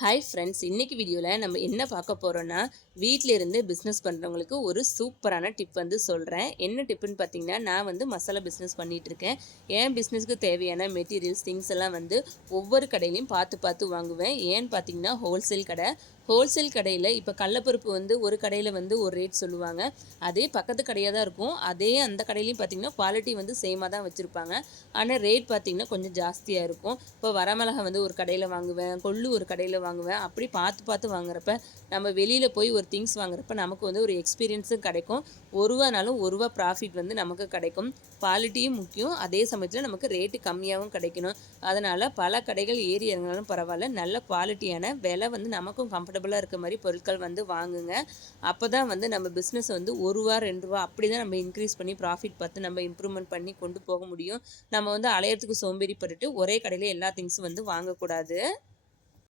Hi friends, இன்னைக்கு வீடியோவில் நம்ம என்ன பார்க்க போகிறோன்னா, வீட்டில் இருந்து பிஸ்னஸ் பண்ணுறவங்களுக்கு ஒரு சூப்பரான டிப் வந்து சொல்கிறேன். என்ன டிப்புன்னு பார்த்தீங்கன்னா, நான் வந்து மசாலா பிஸ்னஸ் பண்ணிகிட்ருக்கேன். என் பிஸ்னஸ்க்கு தேவையான மெட்டீரியல்ஸ் திங்ஸ் எல்லாம் வந்து ஒவ்வொரு கடையிலையும் பார்த்து பார்த்து வாங்குவேன். ஏன்னு பார்த்தீங்கன்னா, ஹோல்சேல் கடை. ஹோல்சேல் கடையில் இப்போ கடலப்பருப்பு வந்து ஒரு கடையில் வந்து ஒரு ரேட் சொல்லுவாங்க. அதே பக்கத்து கடையாக தான் இருக்கும். அதே அந்த கடையிலையும் பார்த்தீங்கன்னா குவாலிட்டி வந்து சேமாக தான் வச்சுருப்பாங்க. ஆனால் ரேட் பார்த்தீங்கன்னா கொஞ்சம் ஜாஸ்தியாக இருக்கும். இப்போ வரமிளகா வந்து ஒரு கடையில் வாங்குவேன், கொள்ளு ஒரு கடையில் வாங்குவேன். அப்படி பார்த்து பார்த்து வாங்குறப்ப நம்ம வெளியில் போய் ஒரு திங்ஸ் வாங்குறப்ப நமக்கு வந்து ஒரு எக்ஸ்பீரியன்ஸும் கிடைக்கும். ரூபானாலும் ரூபா ப்ராஃபிட் வந்து நமக்கு கிடைக்கும். குவாலிட்டியும் முக்கியம், அதே சமயத்தில் நமக்கு ரேட்டு கம்மியாகவும் கிடைக்கணும். அதனால் பல கடைகள் ஏறி இறங்கினாலும் பரவாயில்ல, நல்ல குவாலிட்டியான விலை வந்து நமக்கும் கம்ஃபர்டபுளாக இருக்க மாதிரி பொருட்கள் வந்து வாங்குங்க. அப்போ தான் வந்து நம்ம பிஸ்னஸ் வந்து ரூபா 2 அப்படி தான் நம்ம இன்க்ரீஸ் பண்ணி ப்ராஃபிட் பார்த்து நம்ம இம்ப்ரூவ்மெண்ட் பண்ணி கொண்டு போக முடியும். நம்ம வந்து அலையறதுக்கு சோம்பேறிப்பட்டுட்டு ஒரே கடையில் எல்லா திங்ஸும் வந்து வாங்கக்கூடாது.